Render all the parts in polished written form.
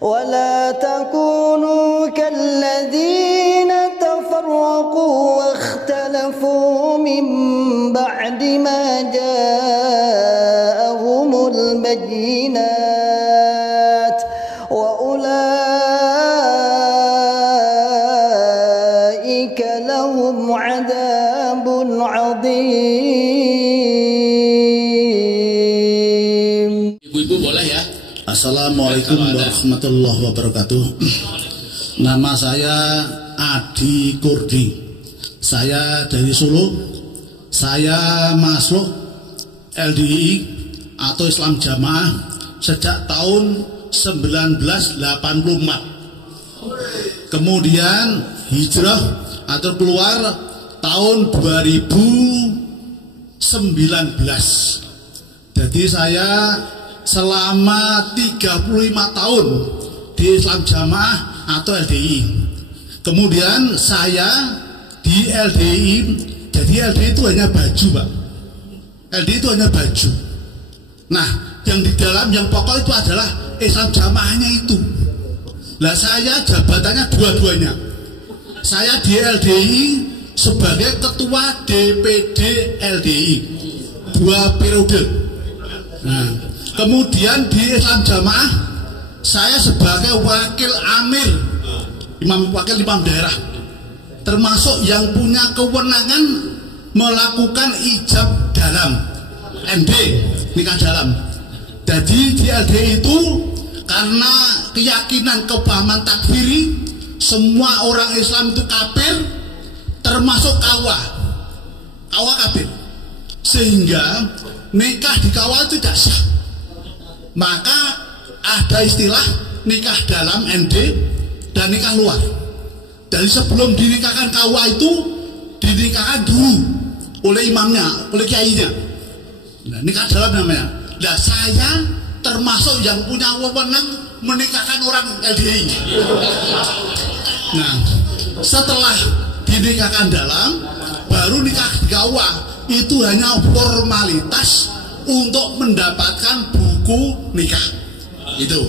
ولا تكونوا كالذين تفرقوا واختلفوا من بعد ما جاءهم البينات وأولئك لهم عذاب عظيم. Ibu-ibu boleh ya. Assalamualaikum warahmatullahi wabarakatuh. Nama saya Adi Kurdi. Saya dari Solo. Saya masuk LDI atau Islam Jamaah sejak tahun 1984. Kemudian hijrah atau keluar tahun 2019. Jadi saya selama 35 tahun di Islam Jamaah atau LDI. Kemudian saya di LDI, jadi LDI itu hanya baju, Pak. LDI itu hanya baju. Nah, yang di dalam yang pokok itu adalah Islam Jamaahnya itu. Nah, saya jabatannya dua-duanya. Saya di LDI sebagai ketua DPD LDI 2 periode. Nah, kemudian di Islam Jamaah saya sebagai wakil amir, wakil imam daerah, termasuk yang punya kewenangan melakukan ijab dalam, MD, nikah dalam. Jadi di LDI itu karena keyakinan kepahaman takfiri, semua orang Islam itu kafir, termasuk kawah kafir, sehingga nikah di kawah itu tidak sah. Maka ada istilah nikah dalam MD dan nikah luar. Dari sebelum dinikahkan kawah itu dinikahkan dulu oleh imamnya, oleh kiainya. Nah, nikah dalam namanya. Nah, saya termasuk yang punya wewenang menikahkan orang LDI. Nah, setelah dinikahkan dalam, baru nikah di kawah. Itu hanya formalitas untuk mendapatkan buku nikah. Itu.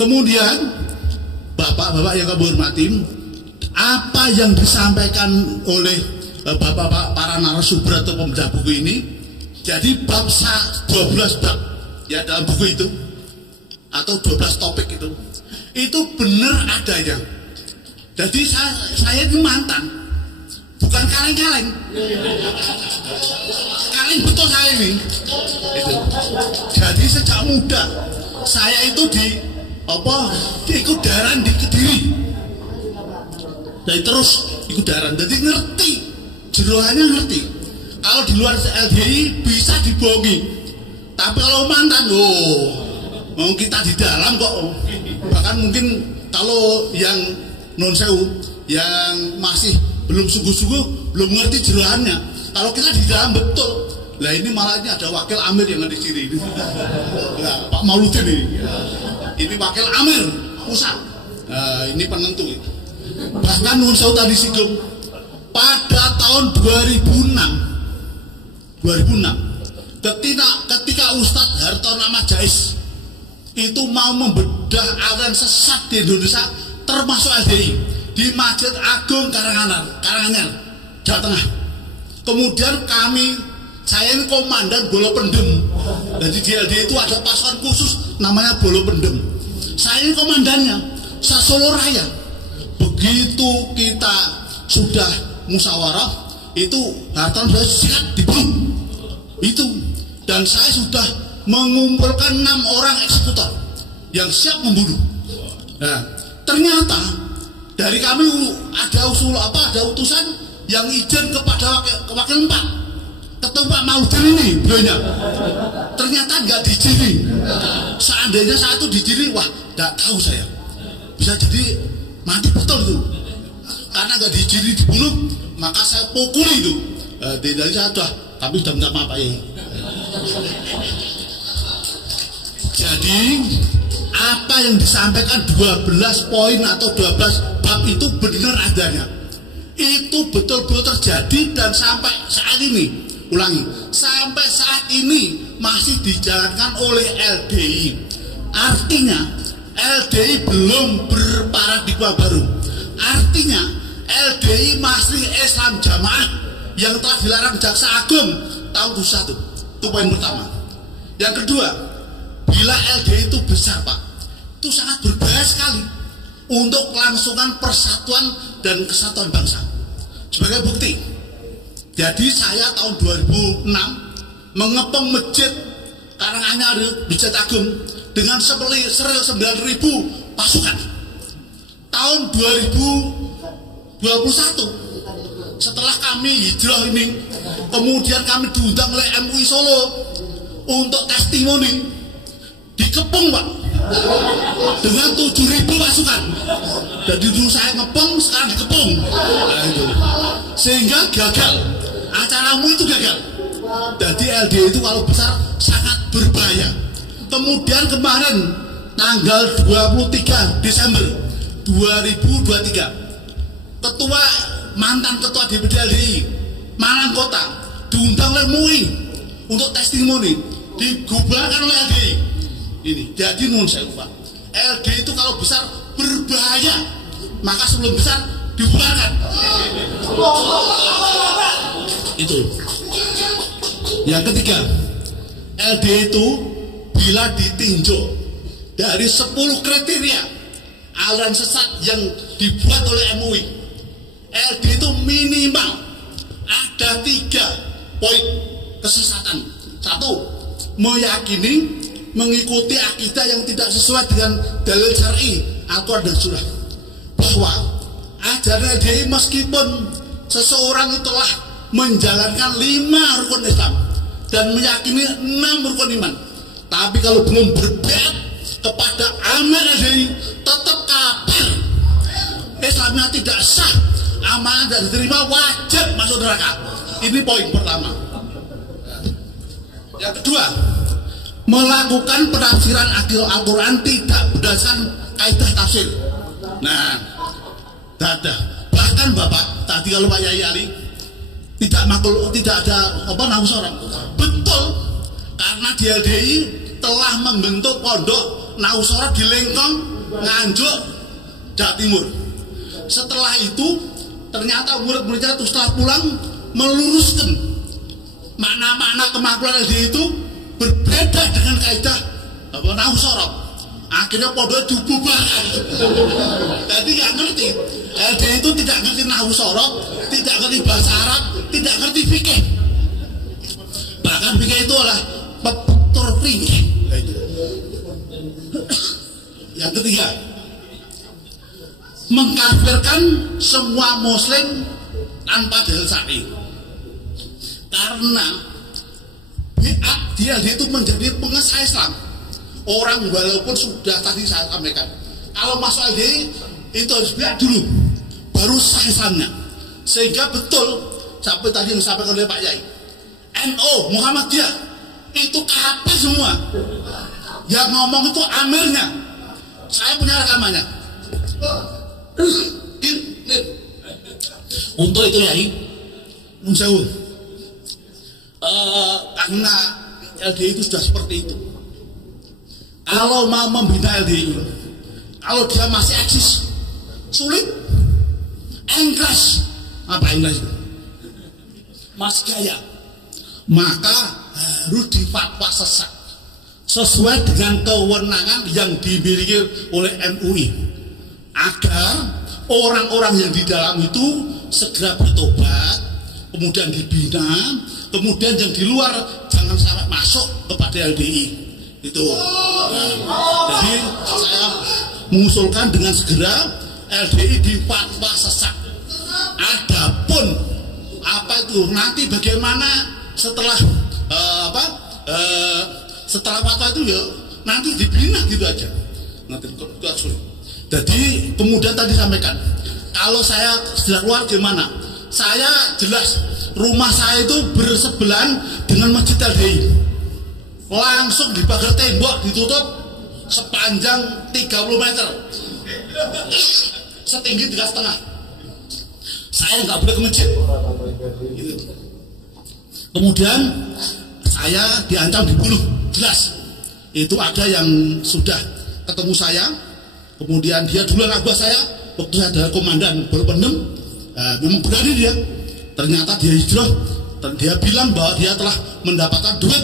Kemudian bapak-bapak yang kami hormati, apa yang disampaikan oleh bapak-bapak para narasumber atau pembedah buku ini, jadi bab 12 bab ya dalam buku itu atau 12 topik itu benar adanya. Jadi saya ini mantan, bukan kaleng-kaleng. Kaleng betul saya ini. Itu. Jadi sejak muda saya itu ikut daran di Kediri. Dan terus ikut daran, jadi ngerti, jeroannya ngerti. Kalau di luar LDI bisa dibohongi, tapi kalau mantan, kita di dalam kok. Bahkan mungkin kalau yang non sewu, yang masih belum sungguh-sungguh, belum ngerti jeroannya. Kalau kita di dalam betul. Lah ini malah ini ada wakil amir yang ada di sini. Nah, Pak Mauludin ini wakil amir pusat. Ini penentu. Bahkan nun sewu tadi Sigem pada tahun 2006 ketika Ustadz Hartono Majais itu mau membedah aliran sesat di Indonesia termasuk LDI di Masjid Agung Karanganyar, Jawa Tengah. Kemudian saya ini komandan Bolo Pendem. Jadi di LDI itu ada pasukan khusus namanya Bolo Pendem. Saya ini komandannya, Solo Raya. Begitu kita sudah musyawarah, itu Hartono sudah siap dibunuh. Itu, dan saya sudah mengumpulkan 6 orang eksekutor yang siap membunuh. Nah, ternyata dari kami ada utusan yang izin kepada wakil 4, ketemu Pak Maudin ini, beliaunya. Ternyata nggak dijiri. Seandainya satu dijiri, wah, nggak tahu saya. Bisa jadi mati betul itu. Karena nggak dijiri dibunuh, maka saya pukuli itu. Dari saya tapi sudah minta maaf Pak Yai. Jadi apa yang disampaikan 12 poin atau 12 bab itu benar adanya. Itu betul-betul terjadi dan sampai saat ini, ulangi, sampai saat ini masih dijalankan oleh LDI. Artinya LDI belum berparadigma baru. Artinya LDI masih Islam Jamaah yang telah dilarang Jaksa Agung tahun 2001. Itu poin pertama. Yang kedua, bila LDI itu besar Pak, itu sangat berbahaya sekali untuk kelangsungan persatuan dan kesatuan bangsa. Sebagai bukti, jadi saya tahun 2006 mengepung masjid Karanganyar Masjid Agung dengan 9.000 pasukan. Tahun 2021 setelah kami hijrah ini, kemudian kami diundang oleh MUI Solo untuk testimoni, dikepung Pak dengan 7.000 pasukan. Jadi dulu saya ngepung, sekarang dikepung. Nah, itu. Sehingga gagal, acaramu itu gagal. Jadi LDI itu kalau besar sangat berbahaya. Kemudian kemarin tanggal 23 Desember 2023, mantan ketua DPD LDI Malang Kota diundang oleh MUI untuk testimoni, digubarkan oleh LDI. Ini jadi nun saya lupa. LDI itu kalau besar berbahaya, maka sebelum besar dibubarkan. Itu. Yang ketiga, LDI itu bila ditinjau dari 10 kriteria aliran sesat yang dibuat oleh MUI, LDI itu minimal ada 3 poin kesesatan. 1, meyakini mengikuti akidah yang tidak sesuai dengan dalil syar'i Al-Quran dan Sunnah, bahwa ajaran LDI meskipun seseorang itu telah menjalankan 5 rukun Islam dan meyakini 6 rukun iman, tapi kalau belum berbaiat kepada amal LDI tetap kafir, Islamnya tidak sah, amalnya tidak diterima, wajib masuk neraka. Ini poin pertama. Yang kedua, melakukan penafsiran Al-Quran tidak berdasarkan kaidah tafsir. Nah, bahkan Bapak tadi kalau Pak Yai Ali tidak ada nafsu orang. Betul, karena di LDI telah membentuk pondok Nausora di Lengkong, Nganjuk, Jawa Timur. Setelah itu ternyata murid-muridnya itu setelah pulang meluruskan makna-makna kemakmuran LDI itu berbeda dengan kaidah Nausora. Akhirnya pondok dibubarkan. Jadi nggak ngerti. LDI itu tidak ngerti Nausora, tidak ngerti bahasa Arab, tidak ngerti fikih. Bahkan fikih itu adalah petur fikih. Yang ketiga, mengkafirkan semua muslim tanpa dalil syar'i. Karena dia itu menjadi pengesah Islam. Orang walaupun sudah tadi saya sampaikan, kalau masuk LDI itu harus biat dulu, baru sah Islamnya. Sehingga betul sampai tadi yang disampaikan oleh Pak Yai, NU Muhammadiyah itu kafir semua. Yang ngomong itu amirnya. Saya punya rekamannya. Untuk itu Yai, karena LDI itu sudah seperti itu. Kalau mau membina LDI, kalau dia masih eksis, sulit. Engkras, apa Engkras? Mas Gaya, maka harus difatwa sesat sesuai dengan kewenangan yang dimiliki oleh MUI, agar orang-orang yang di dalam itu segera bertobat, kemudian dibina, kemudian yang di luar jangan sampai masuk kepada LDI. Itu. Jadi saya mengusulkan dengan segera LDI difatwa sesat. Adapun apa itu nanti bagaimana setelah setelah fatwa itu ya nanti dibina gitu aja. Nanti itu sulit. Jadi kemudian tadi sampaikan, kalau saya sudah keluar gimana? Saya jelas rumah saya itu bersebelahan dengan masjid LDI. Langsung di pagar tembok ditutup sepanjang 30 meter, setinggi 3,5. Saya nggak boleh ke masjid. Gitu. Kemudian saya diancam dibunuh, jelas. Itu ada yang sudah ketemu saya Kemudian dia dulu anak buah saya waktu saya ada komandan berpendem. Memang berani dia. Ternyata dia hijrah dan dia bilang bahwa dia telah mendapatkan duit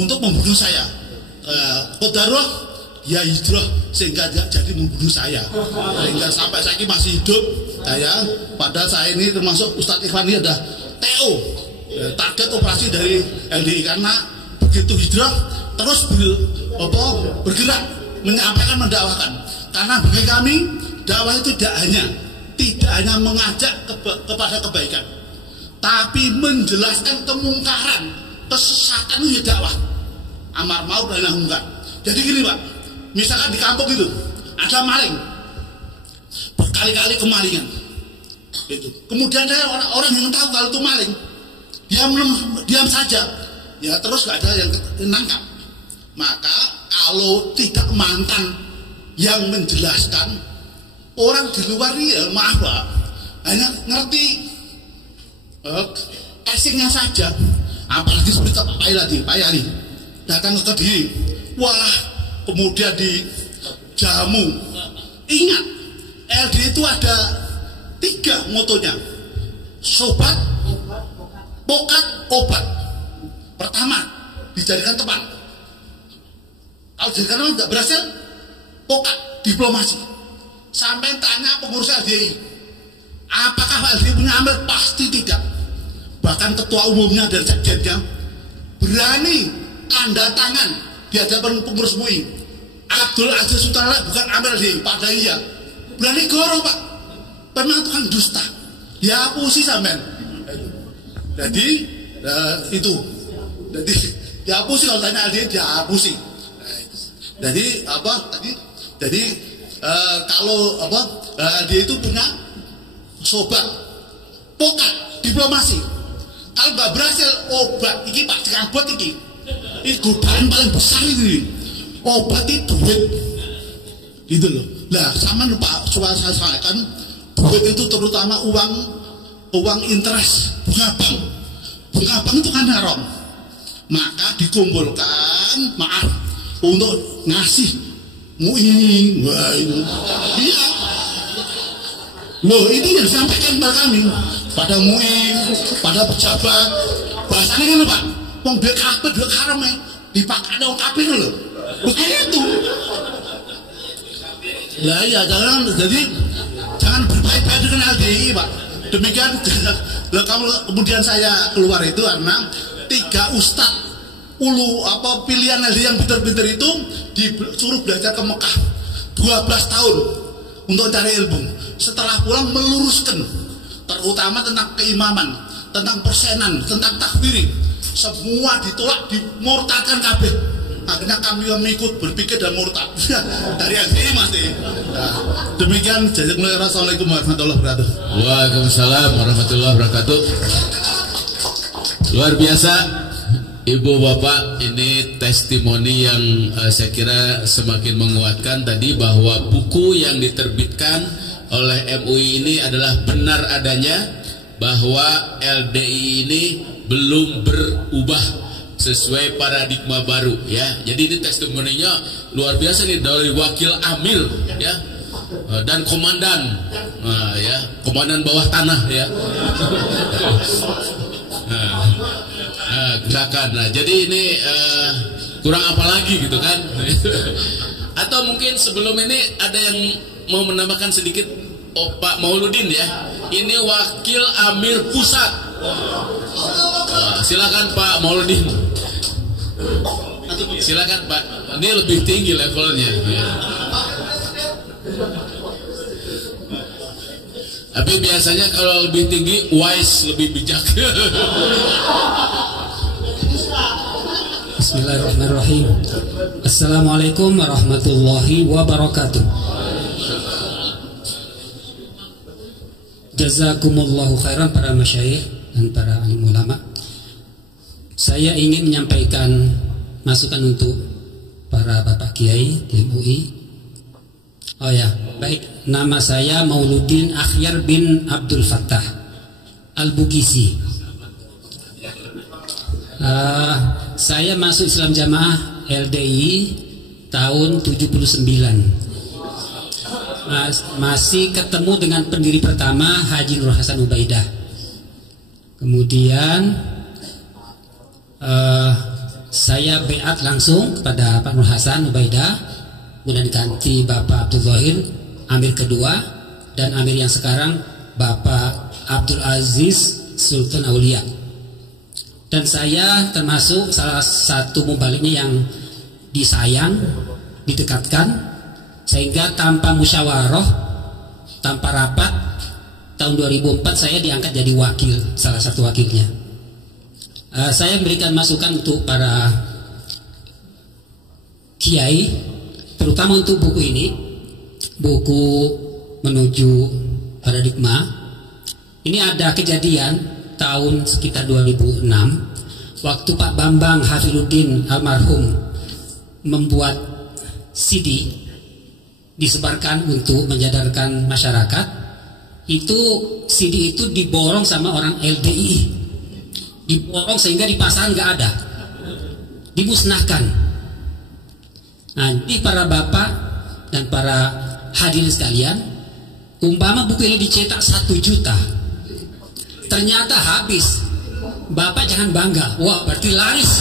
untuk membunuh saya. Qadarullah dia hijrah sehingga dia jadi membunuh saya. Sehingga sampai saya ini masih hidup. Padahal saya ini termasuk Ustadz Ikhwan ini ada TO, target operasi dari LDI, karena begitu hijrah terus bergerak menyampaikan, mendakwakan. Karena bagi kami dakwah itu tidak hanya mengajak kepada kebaikan, tapi menjelaskan kemungkaran, kesesatan itu dakwah. Amar ma'ruf nahi munkar. Jadi gini Pak, misalkan di kampung itu ada maling, berkali-kali kemalingan. Itu. Kemudian ada orang yang tahu kalau itu maling, diam saja, ya terus gak ada yang nangkap. Maka kalau tidak mantan yang menjelaskan, orang di luar ini ya maaf Pak, hanya ngerti casingnya saja. Apalagi seperti Pak Yali datang ke Kediri, wah, kemudian di jamu. Ingat, LD itu ada 3 motonya: sobat, pokat, obat. Pertama, dijadikan teman. Kalau dijadikan teman tidak berhasil, pokat, diplomasi. Sampai tanya pengurus LDI, apakah LDI punya ambil? Pasti tidak. Bahkan ketua umumnya dan sekjennya berani tanda tangan di hadapan pengurus MUI, Abdul Aziz Sutara bukan ambil LDI, padahal iya. Berani goro Pak, memang itu kan dusta. Dihapusi sampean. Jadi itu, jadi dihapusi. Kalau tanya LDI dihapusi. Jadi apa tadi? Jadi kalau dia itu punya sobat, pokat, diplomasi. Kalau nggak berhasil, obat. Iki Pak jangan buat iki. Ini godaan paling besar ini. Obat itu duit, gitu loh. Nah, sama Pak saya sampaikan, duit itu terutama uang interest, bunga bank. Bunga bank itu kan haram. Maka dikumpulkan, maaf, untuk ngasih MUI. Wah itu, iya. Loh ini yang disampaikan kepada kami, pada MUI, pada pejabat. Bahasanya kan Pak, wong duit kafir, duit haram ya, dipakai orang kafir loh. Begitu. Lah ya jangan berbaik-baik dengan LDI Pak. Demikian. Kalau kemudian saya keluar itu karena 3 ustadz pilihan LDI yang pintar-pintar itu disuruh belajar ke Mekah 12 tahun untuk cari ilmu. Setelah pulang meluruskan, terutama tentang keimaman, tentang persenan, tentang takfiri, semua ditolak, dimurtadkan kabeh. Akhirnya kami mengikut berpikir dan murtad dari LDI masih. Demikian, jazakumullah. Assalamualaikum warahmatullahi wabarakatuh. Waalaikumsalam warahmatullahi wabarakatuh. Luar biasa, Ibu Bapak, ini testimoni yang saya kira semakin menguatkan tadi bahwa buku yang diterbitkan oleh MUI ini adalah benar adanya, bahwa LDI ini belum berubah sesuai paradigma baru ya. Jadi ini testimoninya luar biasa nih dari wakil amir ya, dan komandan ya, komandan bawah tanah ya. Gerakan. Nah, jadi ini kurang apa lagi gitu kan? Atau mungkin sebelum ini ada yang mau menambahkan sedikit? Pak Mauludin ya, ini wakil amir pusat. Silakan Pak Mauludin. Silakan Pak. Ini lebih tinggi levelnya. Ya. Tapi biasanya kalau lebih tinggi wise, lebih bijak. Bismillahirrahmanirrahim. Assalamualaikum warahmatullahi wabarakatuh. Jazakumullahu khairan para masyayikh dan para ulama. Saya ingin menyampaikan masukan untuk para Bapak Kiai di MUI. Oh ya, baik. Nama saya Mauludin Akhyar bin Abdul Fattah Al-Bugisi. Saya masuk Islam Jamaah LDI tahun 79. masih ketemu dengan pendiri pertama Haji Nur Hasan Ubaidah. Kemudian saya beat langsung kepada Pak Nur Hasan Ubaidah, kemudian diganti Bapak Abdul Zahir Amir kedua, dan Amir yang sekarang Bapak Abdul Aziz Sultan Aulia. Dan saya termasuk salah satu mubaliknya yang disayang, didekatkan, sehingga tanpa musyawarah, tanpa rapat, tahun 2004 saya diangkat jadi wakil, salah satu wakilnya. Saya memberikan masukan untuk para kiai, terutama untuk buku ini, buku Menuju Paradigma. Ini ada kejadian tahun sekitar 2006, waktu Pak Bambang Hafiluddin almarhum membuat CD disebarkan untuk menyadarkan masyarakat. Itu CD itu diborong sama orang LDI, diborong sehingga di pasaran nggak ada, dimusnahkan. Nah, ini para bapak dan para hadirin sekalian, umpama buku ini dicetak 1 juta, ternyata habis, bapak jangan bangga, wah berarti laris,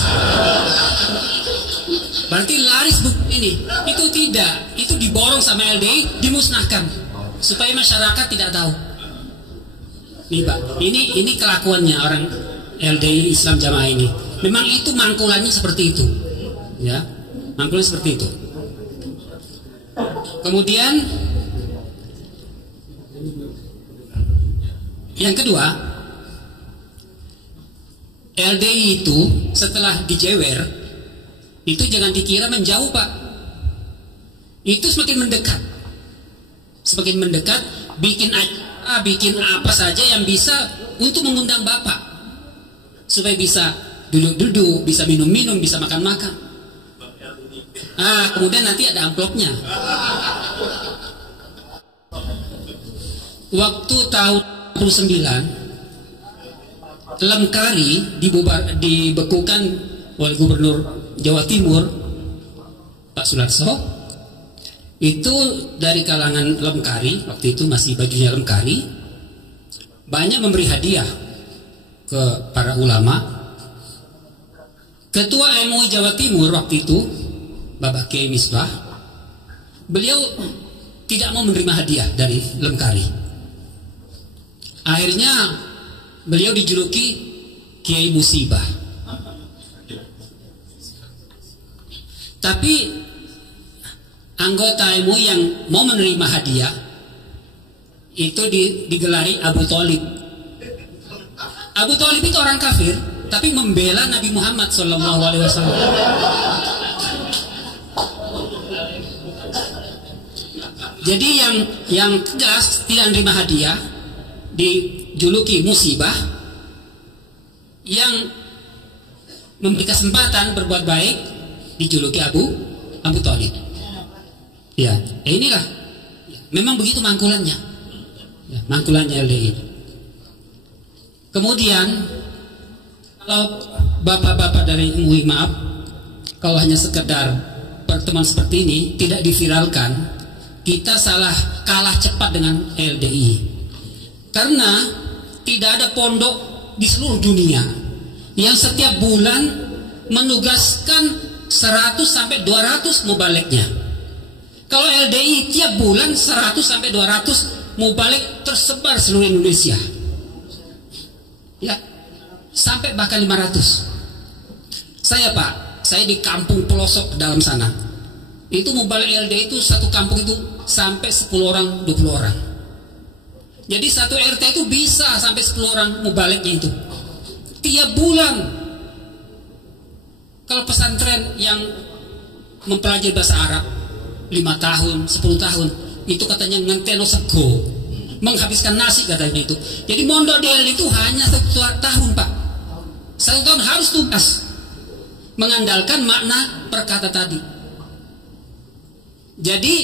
berarti laris buku ini. Itu tidak, itu diborong sama LDI, dimusnahkan supaya masyarakat tidak tahu. Nih Pak, ini kelakuannya orang LDI Islam Jamaah ini. Memang itu mangkulannya seperti itu, ya, mangkulannya seperti itu. Kemudian yang kedua, LDI itu setelah dijewer, itu jangan dikira menjauh Pak. Itu semakin mendekat, semakin mendekat, bikin apa saja yang bisa untuk mengundang Bapak, supaya bisa duduk-duduk, bisa minum-minum, bisa makan-makan. Kemudian nanti ada amplopnya. Waktu tahun 1999, Lemkari dibekukan oleh Gubernur Jawa Timur Pak Sularso. Itu dari kalangan Lemkari, waktu itu masih bajunya Lemkari, banyak memberi hadiah ke para ulama. Ketua MUI Jawa Timur waktu itu Bapak Kiai Misbah, beliau tidak mau menerima hadiah dari Lemkari. Akhirnya beliau dijuluki Kiai Musibah. Tapi anggota MUI yang mau menerima hadiah itu digelari Abu Thalib. Abu Thalib itu orang kafir, tapi membela Nabi Muhammad SAW. Jadi yang tegas tidak menerima hadiah dijuluki Musibah, yang memberi kesempatan berbuat baik dijuluki Abu Thalib. Ya, inilah memang begitu mangkulannya, ya, mangkulannya LDI. Kemudian kalau bapak-bapak dari MUI, maaf, kalau hanya sekedar pertemuan seperti ini tidak diviralkan, kita kalah cepat dengan LDI. Karena tidak ada pondok di seluruh dunia yang setiap bulan menugaskan 100 sampai 200 mubaliknya. Kalau LDI tiap bulan 100 sampai 200 mubalik tersebar seluruh Indonesia. Ya, sampai bahkan 500. Saya Pak, saya di kampung pelosok dalam sana. Itu mubalik LDI itu satu kampung itu sampai 10 orang, 20 orang. Jadi satu RT itu bisa sampai 10 orang mubaliknya itu tiap bulan. Kalau pesantren yang mempelajari bahasa Arab 5 tahun, 10 tahun, itu katanya ngenteno sego, menghabiskan nasi katanya itu. Jadi mondok DL itu hanya 1 tahun Pak. 1 tahun harus tugas, mengandalkan makna perkata tadi. Jadi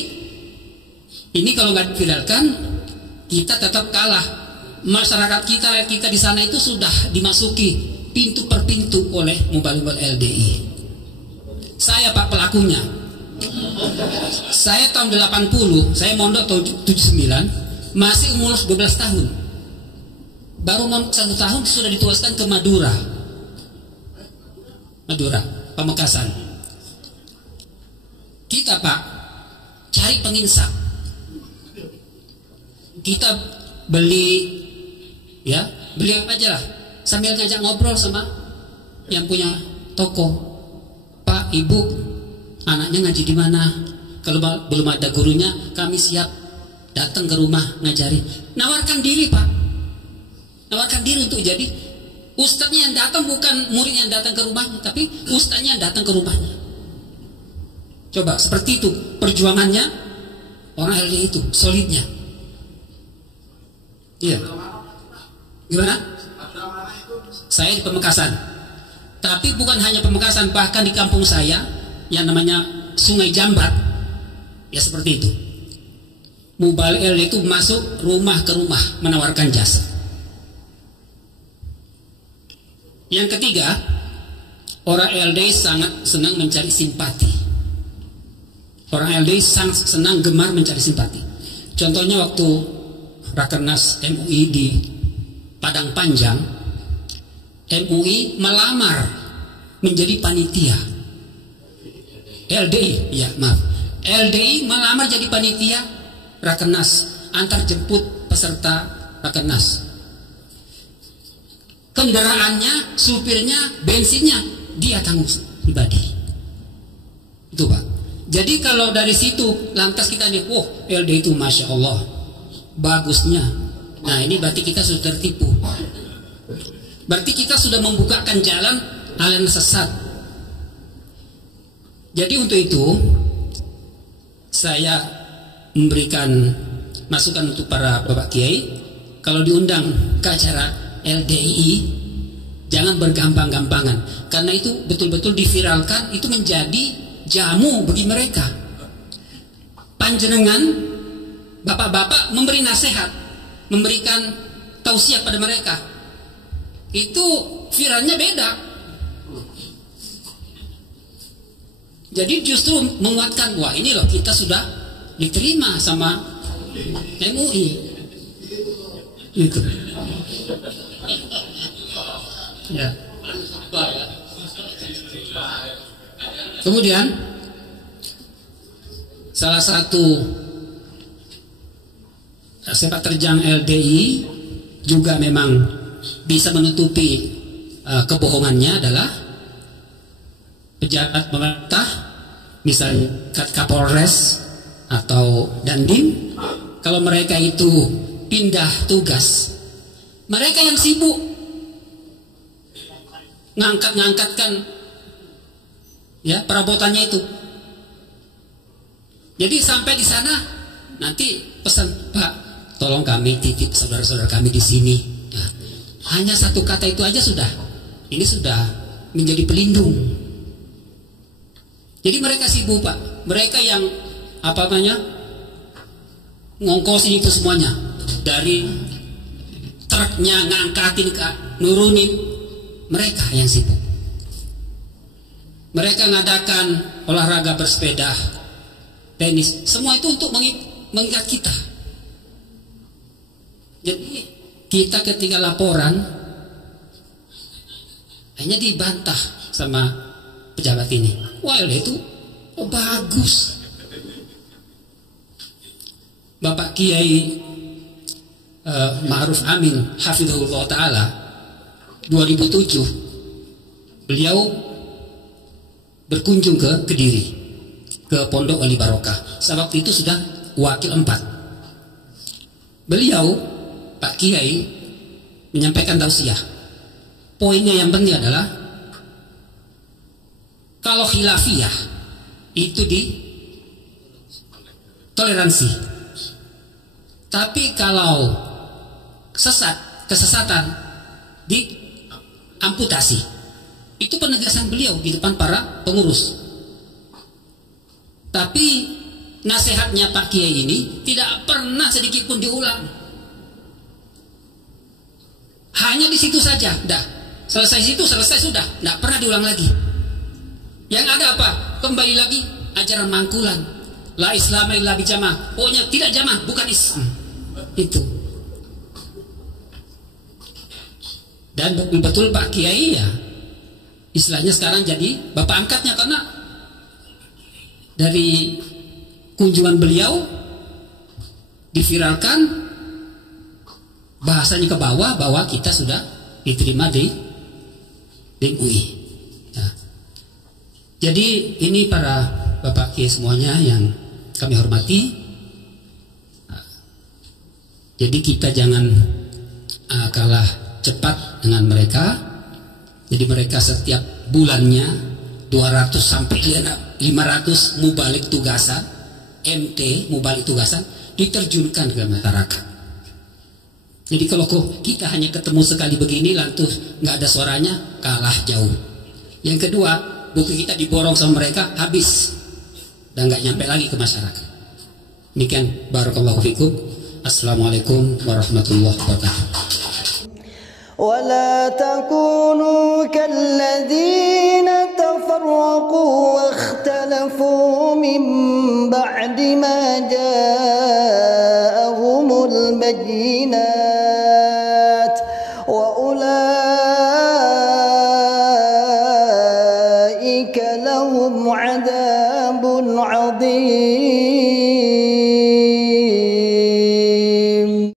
ini kalau nggak diviralkan, kita tetap kalah. Masyarakat kita di sana itu sudah dimasuki pintu per pintu oleh mubalik LDI. Saya Pak pelakunya, Saya tahun 80, saya mondok tahun 79, masih umur 12 tahun. Baru 1 tahun sudah ditugaskan ke Madura, Pamekasan. Kita Pak cari penginsap. Kita beli apa aja lah, sambil ngajak ngobrol sama yang punya toko. Pak, Ibu, anaknya ngaji di mana? Kalau belum ada gurunya, kami siap datang ke rumah ngajari. Nawarkan diri Pak, nawarkan diri untuk jadi ustadznya yang datang, bukan murid yang datang ke rumah, tapi ustadznya yang datang ke rumahnya. Coba seperti itu perjuangannya orang LDI itu, solidnya. Iya. Gimana? Saya di Pamekasan. Tapi bukan hanya Pamekasan, bahkan di kampung saya yang namanya Sungai Jambat, ya seperti itu. Mubalik LDI itu masuk rumah ke rumah menawarkan jasa. Yang ketiga, orang LDI sangat senang mencari simpati. Orang LDI sangat senang gemar mencari simpati. Contohnya waktu Rakernas MUI di Padang Panjang, MUI melamar menjadi panitia. LDI melamar jadi panitia Rakernas, antar jemput peserta Rakernas. Kendaraannya, supirnya, bensinnya dia tanggung pribadi. Itu Pak. Jadi kalau dari situ lantas kita nih, LDI itu Masya Allah bagusnya. Nah ini berarti kita sudah tertipu. Berarti kita sudah membukakan jalan aliran sesat. Jadi untuk itu saya memberikan masukan untuk para Bapak Kiai, kalau diundang ke acara LDII jangan bergampang-gampangan, karena itu betul-betul diviralkan, itu menjadi jamu bagi mereka. Panjenengan bapak-bapak memberi nasihat, memberikan tausiah pada mereka, itu viralnya beda. Jadi justru menguatkan, wah ini loh kita sudah diterima sama MUI itu. Ya. Kemudian salah satu sepak terjang LDI juga memang bisa menutupi kebohongannya adalah pejabat pemerintah, misalnya Kapolres atau Dandim, kalau mereka itu pindah tugas, mereka yang sibuk ngangkatkan ya perabotannya itu. Jadi sampai di sana nanti pesan, Pak, tolong kami titip saudara-saudara kami di sini. Nah, hanya satu kata itu aja sudah, ini sudah menjadi pelindung. Jadi mereka sibuk Pak, mereka yang apa namanya ngongkosin itu semuanya, dari truknya ngangkatin ke nurunin, mereka yang sibuk. Mereka ngadakan olahraga bersepeda, tenis, semua itu untuk mengikat kita. Jadi kita ketika laporan hanya dibantah sama pejabat ini. Wah itu bagus. Bapak Kiai Ma'ruf Amin hafizahullah ta'ala 2007 beliau berkunjung ke Kediri, ke Pondok Wali Barokah. Saat waktu itu sudah wakil 4. Beliau Pak Kiai menyampaikan tausiah. Poinnya yang penting adalah kalau khilafiyah itu di toleransi, tapi kalau kesesatan di amputasi. Itu penegasan beliau di depan para pengurus. Tapi nasihatnya Pak Kiai ini tidak pernah sedikit pun diulang. Hanya di situ saja, dah. Selesai situ, selesai sudah, tidak pernah diulang lagi. Yang ada apa? Kembali lagi ajaran mangkulan. La Islam illa bijamah. Pokoknya tidak jamah, bukan Islam. Itu. Dan betul Pak Kiai ya, istilahnya sekarang jadi bapak angkatnya, karena dari kunjungan beliau diviralkan, bahasanya ke bawah bahwa kita sudah diterima di UI. Ya. Jadi ini para bapak kiai semuanya yang kami hormati. Jadi kita jangan kalah cepat dengan mereka. Jadi mereka setiap bulannya 200 sampai 500 mubalik tugasan, MT mubalik tugasan diterjunkan ke masyarakat. Jadi kalau kita hanya ketemu sekali begini lantus nggak ada suaranya, kalah jauh. Yang kedua, buku kita diborong sama mereka, habis dan nggak nyampe lagi ke masyarakat. Demikian, barakallahu fikum. Assalamualaikum warahmatullahi wabarakatuh. ولا تكونوا كالذين تفرقوا واختلفوا من بعد ما جاءهم البينات وأولئك لهم عذاب عظيم.